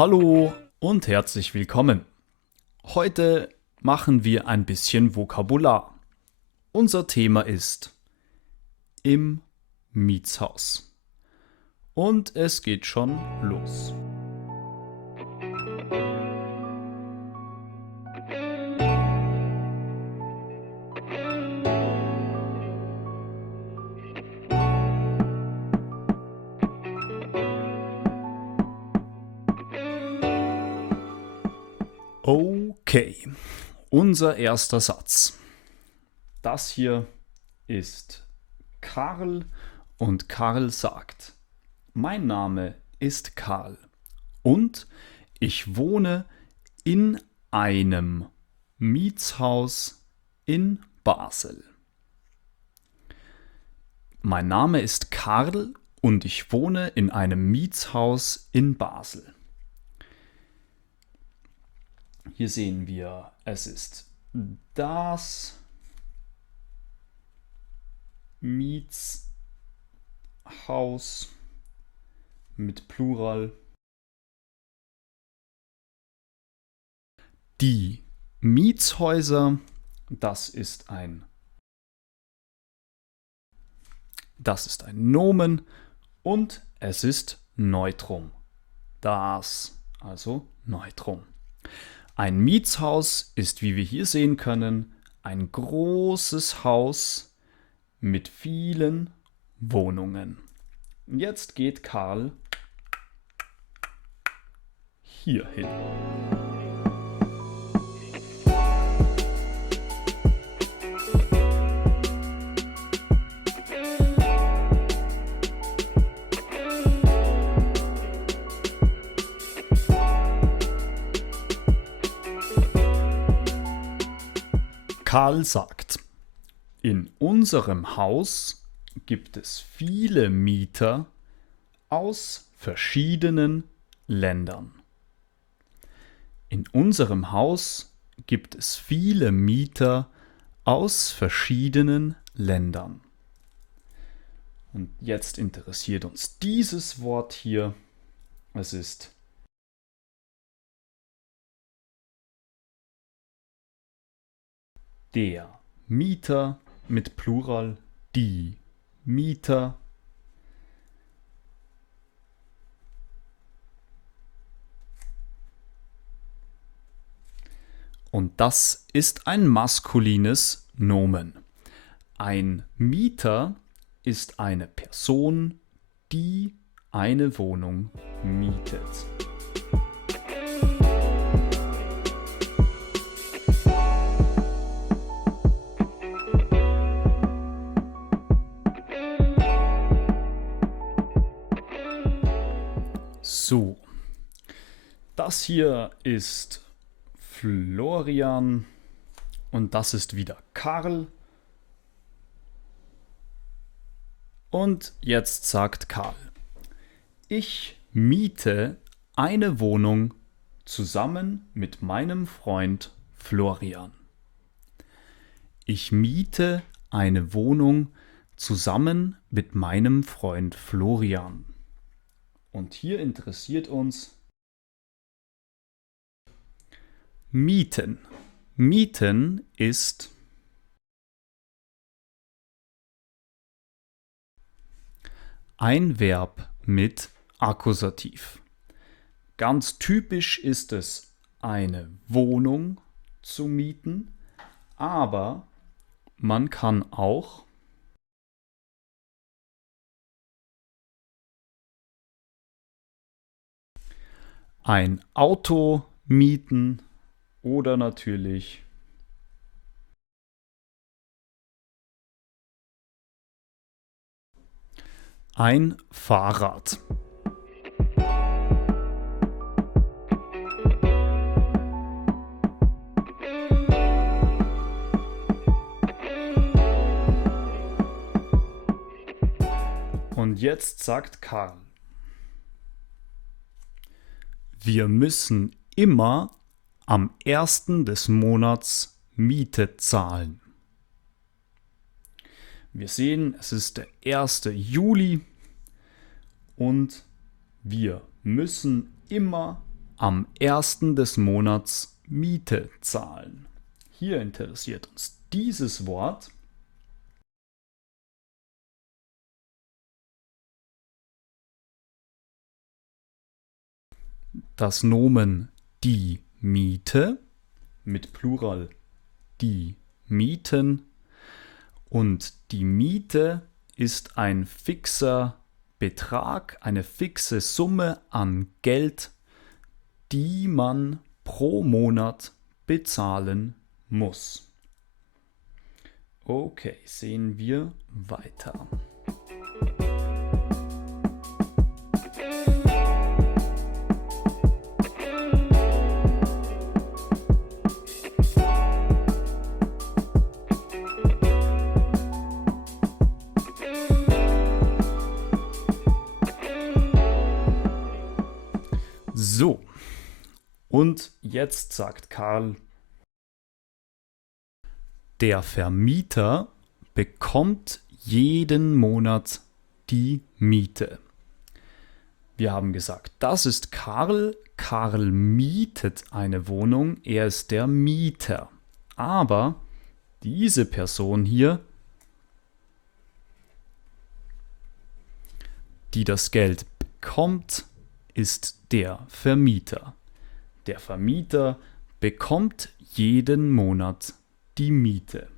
Hallo und herzlich willkommen. Heute machen wir ein bisschen Vokabular. Unser Thema ist im Mietshaus. Und es geht schon los. Okay, unser erster Satz. Das hier ist Karl und Karl sagt: Mein Name ist Karl und ich wohne in einem Mietshaus in Basel. Mein Name ist Karl und ich wohne in einem Mietshaus in Basel. Hier sehen wir, es ist das Mietshaus mit Plural. Die Mietshäuser, das ist ein Nomen und es ist Neutrum. Das, also Neutrum. Ein Mietshaus ist, wie wir hier sehen können, ein großes Haus mit vielen Wohnungen. Jetzt geht Karl hier hin. Karl sagt: In unserem Haus gibt es viele Mieter aus verschiedenen Ländern. In unserem Haus gibt es viele Mieter aus verschiedenen Ländern. Und jetzt interessiert uns dieses Wort hier. Es ist der Mieter mit Plural, die Mieter. Und das ist ein maskulines Nomen. Ein Mieter ist eine Person, die eine Wohnung mietet. So, das hier ist Florian und das ist wieder Karl. Und jetzt sagt Karl: Ich miete eine Wohnung zusammen mit meinem Freund Florian. Ich miete eine Wohnung zusammen mit meinem Freund Florian. Und hier interessiert uns mieten. Mieten ist ein Verb mit Akkusativ. Ganz typisch ist es, eine Wohnung zu mieten, aber man kann auch ein Auto mieten oder natürlich ein Fahrrad. Und jetzt sagt Karl: Wir müssen immer am 1. des Monats Miete zahlen. Wir sehen, es ist der 1. Juli und wir müssen immer am 1. des Monats Miete zahlen. Hier interessiert uns dieses Wort. Das Nomen die Miete mit Plural die Mieten, und die Miete ist ein fixer Betrag, eine fixe Summe an Geld, die man pro Monat bezahlen muss. Okay, sehen wir weiter. So, und jetzt sagt Karl, der Vermieter bekommt jeden Monat die Miete. Wir haben gesagt, das ist Karl. Karl mietet eine Wohnung, er ist der Mieter. Aber diese Person hier, die das Geld bekommt, ist der Vermieter. Der Vermieter bekommt jeden Monat die Miete.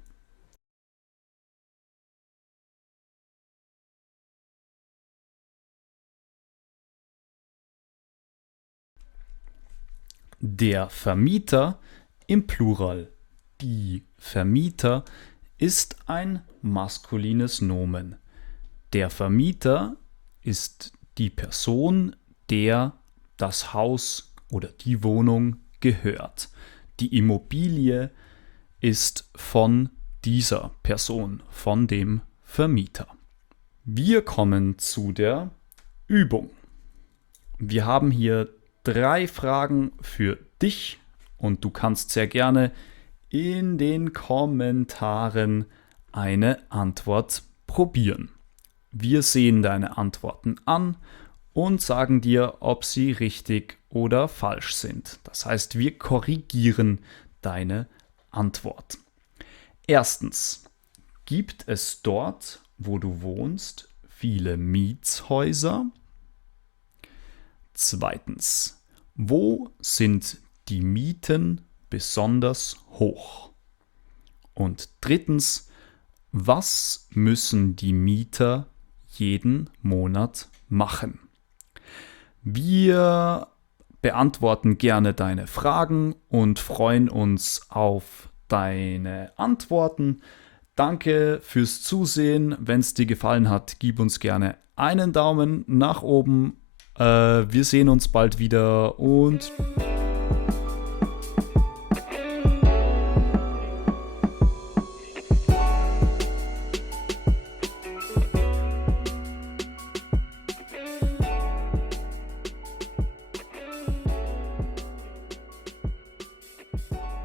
Der Vermieter im Plural, die Vermieter, ist ein maskulines Nomen. Der Vermieter ist die Person, der das Haus oder die Wohnung gehört. Die Immobilie ist von dieser Person, von dem Vermieter. Wir kommen zu der Übung. Wir haben hier 3 Fragen für dich und du kannst sehr gerne in den Kommentaren eine Antwort probieren. Wir sehen deine Antworten an und sagen dir, ob sie richtig oder falsch sind. Das heißt, wir korrigieren deine Antwort. Erstens, gibt es dort, wo du wohnst, viele Mietshäuser? Zweitens, wo sind die Mieten besonders hoch? Und drittens, was müssen die Mieter jeden Monat machen? Wir beantworten gerne deine Fragen und freuen uns auf deine Antworten. Danke fürs Zusehen. Wenn es dir gefallen hat, gib uns gerne einen Daumen nach oben. Wir sehen uns bald wieder und